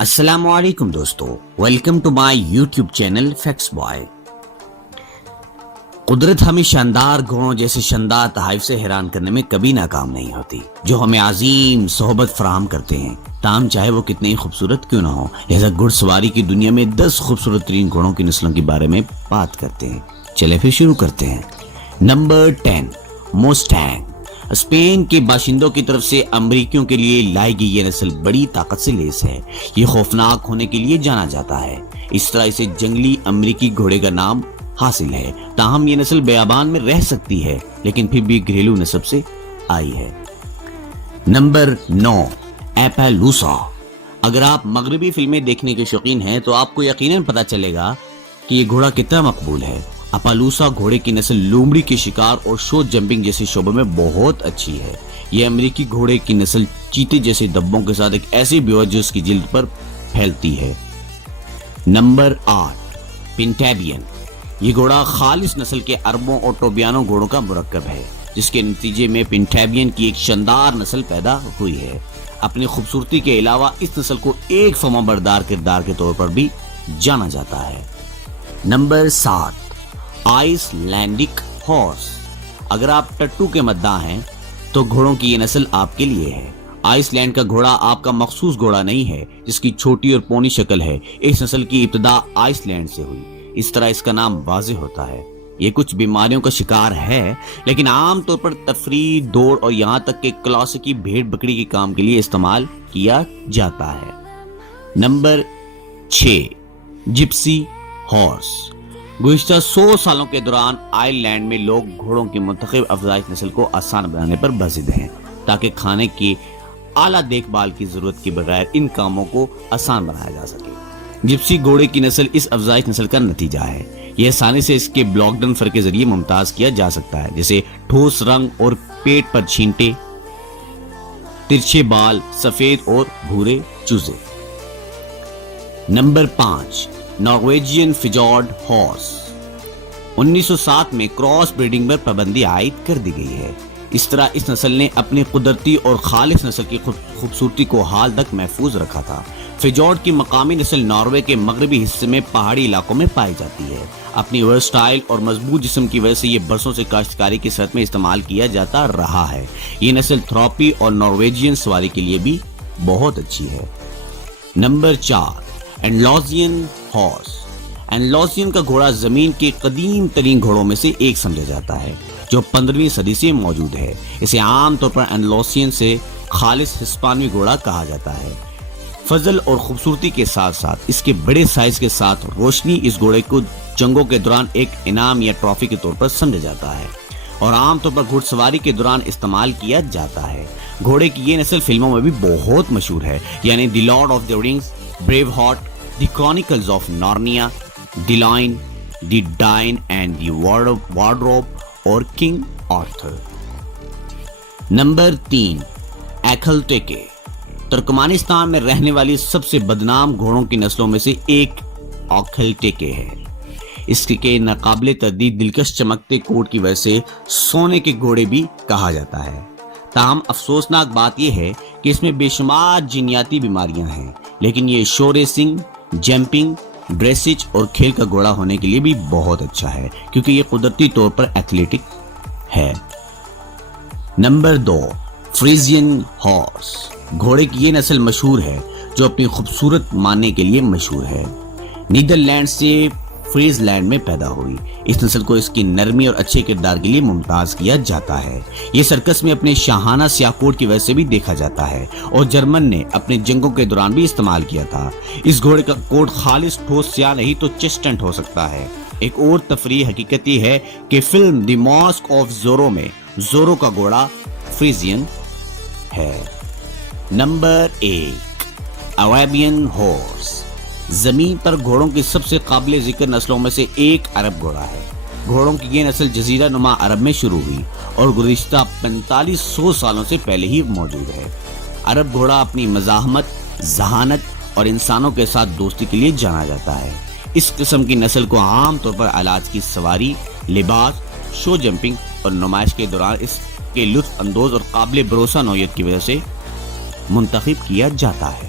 السلام علیکم دوستو، welcome to my YouTube channel Facts Boy. قدرت ہمیں شاندار گھوڑوں جیسے شاندار تحائف سے حیران کرنے میں کبھی ناکام نہیں ہوتی، جو ہمیں عظیم صحبت فراہم کرتے ہیں، تاہم چاہے وہ کتنے ہی خوبصورت کیوں نہ ہو۔ لہذا گھڑ سواری کی دنیا میں 10 خوبصورت ترین گھوڑوں کی نسلوں کے بارے میں بات کرتے ہیں۔ چلے پھر شروع کرتے ہیں۔ نمبر 10، موسٹینگ۔ اسپین کے باشندوں کی طرف سے امریکیوں کے لیے لائی گئی یہ نسل بڑی طاقت سے لیس ہے۔ یہ خوفناک ہونے کے لیے جانا جاتا ہے، اس طرح اسے جنگلی امریکی گھوڑے کا نام حاصل ہے۔ تاہم یہ نسل بیابان میں رہ سکتی ہے، لیکن پھر بھی گھریلو نسب سے آئی ہے۔ نمبر 9، ایپالوسا۔ اگر آپ مغربی فلمیں دیکھنے کے شوقین ہیں تو آپ کو یقیناً پتا چلے گا کہ یہ گھوڑا کتنا مقبول ہے۔ اپالوسا گھوڑے کی نسل لومڑی کے شکار اور شو جمپنگ جیسے شعبوں میں بہت اچھی ہے۔ یہ امریکی گھوڑے کی نسل چیتے جیسے دبوں کے ساتھ ایک ایسی بیوت جو اس کی جلد پر پھیلتی ہے۔ نمبر 8، پنٹیبین۔ یہ گھوڑا خالص نسل کے اربوں اور ٹوبیانو گھوڑوں کا مرکب ہے، جس کے نتیجے میں پنٹیبین کی ایک شاندار نسل پیدا ہوئی ہے۔ اپنی خوبصورتی کے علاوہ اس نسل کو ایک فرمانبردار کردار کے طور پر بھی جانا جاتا ہے۔ Number 7، Icelandic horse. اگر آپ ٹٹو کے مداح ہیں تو گھوڑوں کی یہ نسل آپ کے لیے ہے۔ آئس لینڈ کا گھوڑا آپ کا مخصوص گھوڑا نہیں ہے، جس کی چھوٹی اور پونی شکل ہے۔ اس نسل کی ابتدا آئس لینڈ سے ہوئی، اس طرح اس کا نام واضح ہوتا ہے۔ یہ کچھ بیماریوں کا شکار ہے، لیکن عام طور پر تفریح، دوڑ اور یہاں تک کہ کلاسیکی بھیڑ بکری کے کام کے لیے استعمال کیا جاتا ہے۔ Number 6، Gypsy horse. گزشتہ 100 سالوں کے دوران آئر لینڈ میں لوگ گھوڑوں کی منتخب افزائش نسل کو آسان بنانے پر بزد ہیں، تاکہ کھانے کی اعلیٰ دیکھ بھال کی ضرورت کے بغیر ان کاموں کو آسان بنایا جا سکے۔ جپسی گھوڑے کی نسل اس افزائش نسل کا نتیجہ ہے۔ یہ آسانی سے اس کے بلاکڈن فر کے ذریعے ممتاز کیا جا سکتا ہے، جیسے ٹھوس رنگ اور پیٹ پر چھینٹے، ترچھے بال، سفید اور بھورے چوزے۔ Number 5، Norwegian fjord horse. 1907 میں کراس بریڈنگ پر پابندی عائد کر دی گئی ہے۔ اس طرح اس نسل نے اپنی قدرتی اور خالص نسل کی خوبصورتی کو حال تک محفوظ رکھا تھا۔ فیجارڈ کی مقامی نسل ناروے کے مغربی حصے میں پہاڑی علاقوں میں پائی جاتی ہے۔ اپنی ورسٹائل اور مضبوط جسم کی وجہ سے یہ برسوں سے کاشتکاری کی صنعت میں استعمال کیا جاتا رہا ہے۔ یہ نسل تھراپی اور نارویجین سواری کے لیے بھی بہت اچھی ہے۔ Number 4، اینڈلوزین horse. اینڈلوزین کا گھوڑا زمین کے قدیم ترین گھوڑوں میں سے ایک سمجھا جاتا ہے، جو 15ویں صدی سے موجود ہے۔ اسے عام طور پر اینڈلوزین سے خالص ہسپانوی گھوڑا کہا جاتا ہے۔ فضل اور خوبصورتی کے ساتھ ساتھ اس کے بڑے سائز کے ساتھ روشنی اس گھوڑے کو جنگوں کے دوران ایک انعام یا ٹرافی کے طور پر سمجھا جاتا ہے، اور عام طور پر گھڑ سواری کے دوران استعمال کیا جاتا ہے۔ گھوڑے کی یہ نسل فلموں میں بھی بہت مشہور ہے، یعنی the Lord of the Rings, Brave, the Chronicles of Narnia, the Lion, دی ڈائن اینڈ دی وارڈروب اور کنگ آرتھر۔ نمبر 3، ایکھلٹیکے۔ ترکمانستان میں رہنے والی سب سے بدنام گھوڑوں کی نسلوں میں سے ایک ایکھلٹیکے ہے۔ اس کے ناقابل تردید دلکش چمکتے کوٹ کی وجہ سے سونے کے گھوڑے بھی کہا جاتا ہے۔ تاہم افسوسناک بات یہ ہے کہ اس میں بے شمار جینیاتی بیماریاں ہیں، لیکن یہ شو ریسنگ، جمپنگ، ڈریسج اور کھیل کا گھوڑا ہونے کے لیے بھی بہت اچھا ہے، کیونکہ یہ قدرتی طور پر ایتھلیٹک ہے۔ Number 2، Friesian horse. گھوڑے کی یہ نسل مشہور ہے، جو اپنی خوبصورت ماننے کے لیے مشہور ہے۔ نیدرلینڈ سے فریز لینڈ میں پیدا ہوئی۔ اس نسل کو اس کی نرمی اور اچھے کردار کے لیے ممتاز کیا جاتا ہے۔ یہ سرکس میں اپنے شاہانہ سیاہ کوٹ کی وجہ سے بھی دیکھا جاتا ہے، اور جرمن نے اپنے جنگوں کے دوران بھی استعمال کیا تھا۔ اس گھوڑے کا کوٹ خالص ٹھوس سیاہ نہیں تو چسٹنٹ ہو سکتا ہے۔ ایک اور تفریحی حقیقت یہ ہے کہ film The Mask of Zorro میں زورو کا گھوڑا فریزین ہے۔ Number 1، Arabian horse. زمین پر گھوڑوں کی سب سے قابل ذکر نسلوں میں سے ایک عرب گھوڑا ہے۔ گھوڑوں کی یہ نسل جزیرہ نما عرب میں شروع ہوئی اور گزشتہ 4500 سالوں سے پہلے ہی موجود ہے۔ عرب گھوڑا اپنی مزاحمت، ذہانت اور انسانوں کے ساتھ دوستی کے لیے جانا جاتا ہے۔ اس قسم کی نسل کو عام طور پر علاج کی سواری، لباس، شو جمپنگ اور نمائش کے دوران اس کے لطف اندوز اور قابل بھروسہ نوعیت کی وجہ سے منتخب کیا جاتا ہے۔